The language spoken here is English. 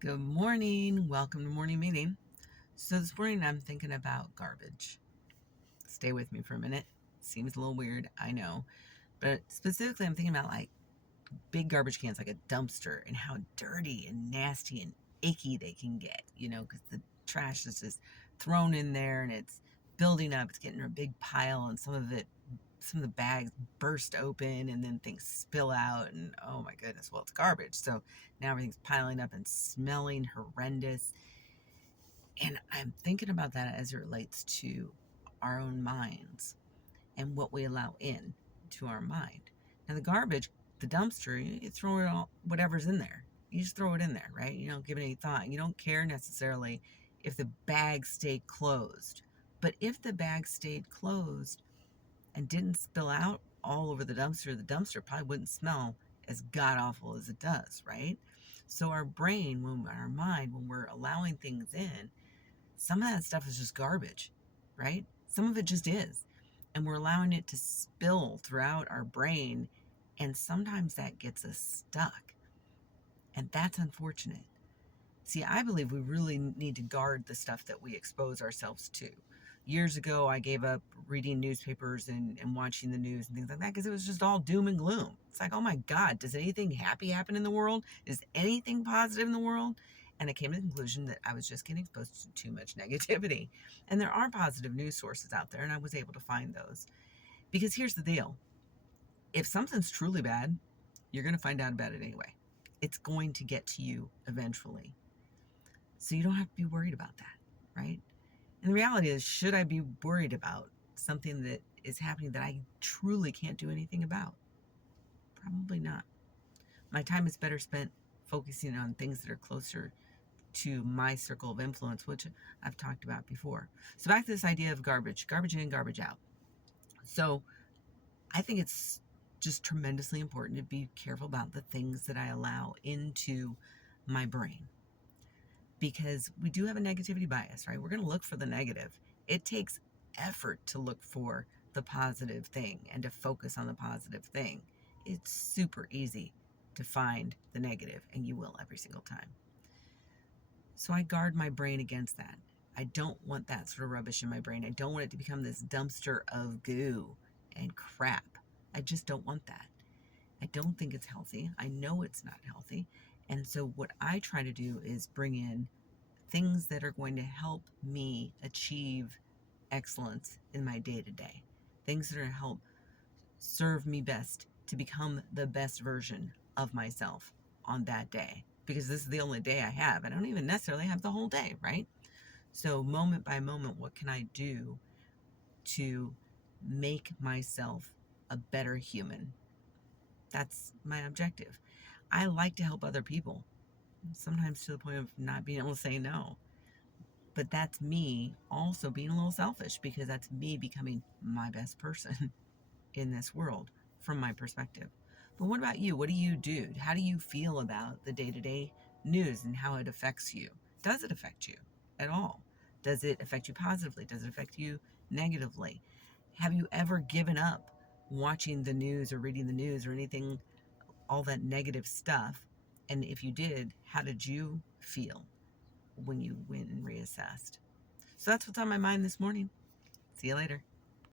Good morning. Welcome to morning meeting. So this morning I'm thinking about garbage. Stay with me for a minute. Seems a little weird, I know. But specifically I'm thinking about like big garbage cans like a dumpster and how dirty and nasty and icky they can get, because the trash is just thrown in there and it's building up. It's getting a big pile and some of the bags burst open and then things spill out and oh my goodness, well, it's garbage. So now everything's piling up and smelling horrendous. And I'm thinking about that as it relates to our own minds and what we allow in to our mind. Now, the garbage, the dumpster, you throw it all, whatever's in there. You just throw it in there, right? You don't give it any thought. You don't care necessarily if the bag stayed closed. But if the bag stayed closed and didn't spill out all over the dumpster probably wouldn't smell as god awful as it does, right? So our brain, our mind, when we're allowing things in, some of that stuff is just garbage, right? Some of it just is. And we're allowing it to spill throughout our brain. And sometimes that gets us stuck. And that's unfortunate. See, I believe we really need to guard the stuff that we expose ourselves to. Years ago, I gave up reading newspapers and watching the news and things like that because it was just all doom and gloom. It's like, oh my God, does anything happy happen in the world? Is anything positive in the world? And I came to the conclusion that I was just getting exposed to too much negativity. And there are positive news sources out there, and I was able to find those. Because here's the deal, if something's truly bad, you're going to find out about it anyway. It's going to get to you eventually. So you don't have to be worried about that, right? And the reality is, should I be worried about something that is happening that I truly can't do anything about? Probably not. My time is better spent focusing on things that are closer to my circle of influence, which I've talked about before. So back to this idea of garbage in, garbage out. So I think it's just tremendously important to be careful about the things that I allow into my brain, because we do have a negativity bias, right? We're going to look for the negative. It takes effort to look for the positive thing and to focus on the positive thing. It's super easy to find the negative, and you will every single time. So I guard my brain against that. I don't want that sort of rubbish in my brain. I don't want it to become this dumpster of goo and crap. I just don't want that. I don't think it's healthy. I know it's not healthy. And so what I try to do is bring in things that are going to help me achieve excellence in my day to day, things that are going to help serve me best to become the best version of myself on that day. Because this is the only day I have. I don't even necessarily have the whole day, right? So, moment by moment, what can I do to make myself a better human? That's my objective. I like to help other people, sometimes to the point of not being able to say no. But that's me also being a little selfish, because that's me becoming my best person in this world from my perspective. But what about you? What do you do? How do you feel about the day to day news and how it affects you? Does it affect you at all? Does it affect you positively? Does it affect you negatively? Have you ever given up watching the news or reading the news or anything, all that negative stuff? And if you did, how did you feel when you went and reassessed? So that's what's on my mind this morning. See you later.